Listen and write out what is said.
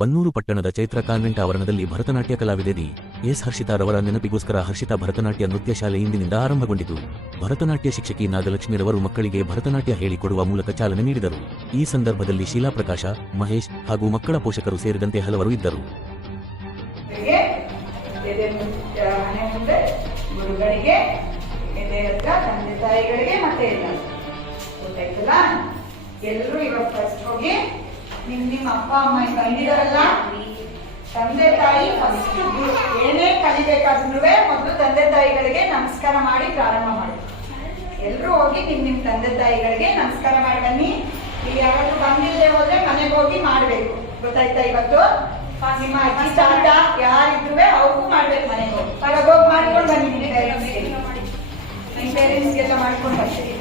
ಬನ್ನೂರು ಪಟ್ಟಣದ ಚೈತ್ರ ಕಾನ್ವೆಂಟ್ ಆವರಣದಲ್ಲಿ ಭರತನಾಟ್ಯ ಕಲಾವಿದೆ ದಿ ಎಸ್ ಹರ್ಷಿತಾರವರ ನೆನಪಿಗೋಸ್ಕರ ಹರ್ಷಿತಾ ಭರತನಾಟ್ಯ ನೃತ್ಯ ಶಾಲೆ ಇಂದಿನಿಂದ ಆರಂಭಗೊಂಡಿತು. ಭರತನಾಟ್ಯ ಶಿಕ್ಷಕಿ ನಾಗಲಕ್ಷ್ಮಿರವರು ಮಕ್ಕಳಿಗೆ ಭರತನಾಟ್ಯ ಹೇಳಿಕೊಡುವ ಮೂಲಕ ಚಾಲನೆ ನೀಡಿದರು. ಈ ಸಂದರ್ಭದಲ್ಲಿ ಶೀಲಾ ಪ್ರಕಾಶ, ಮಹೇಶ್ ಹಾಗೂ ಮಕ್ಕಳ ಪೋಷಕರು ಸೇರಿದಂತೆ ಹಲವರು ಇದ್ದರು. ಎಲ್ಲರೂ ಇವಾಗ ಫಸ್ಟ್ ಹೋಗಿ ನಿಮ್ಮ ಅಪ್ಪ ಅಮ್ಮ ಬಂದಿದಾರಲ್ಲ, ತಂದೆ ತಾಯಿ ಫಸ್ಟ್ ಏನೇ ಕಲಿಬೇಕಾದ್ರೂ ಮೊದಲು ತಂದೆ ತಾಯಿಗಳಿಗೆ ನಮಸ್ಕಾರ ಮಾಡಿ ಪ್ರಾರಂಭ ಮಾಡಿ. ಎಲ್ಲರೂ ಹೋಗಿ ನಿಮ್ ತಂದೆ ತಾಯಿಗಳಿಗೆ ನಮಸ್ಕಾರ ಮಾಡಿ ಬನ್ನಿ. ಇಲ್ಲಿ ಯಾರಾದ್ರೂ ಬಂದಿಲ್ಲದೆ ಹೋದ್ರೆ ಮನೆಗೆ ಹೋಗಿ ಮಾಡ್ಬೇಕು, ಗೊತ್ತಾಯ್ತಾ? ಇವತ್ತು ನಿಮ್ಮ ಅಜ್ಜಿ ತಾತ ಯಾರಿದ್ರು ಅವ್ರಿಗೂ ಮಾಡ್ಬೇಕು. ಮನೆಗೆ ಹೋಗಿ ಹೋಗಿ ಮಾಡ್ಕೊಂಡು ಬನ್ನಿ. ನಿಮ್ಮ ಪೇರೆಂಟ್ಸ್ಗೆಲ್ಲ ಮಾಡ್ಕೊಂಡು ಬರ್ತೀವಿ.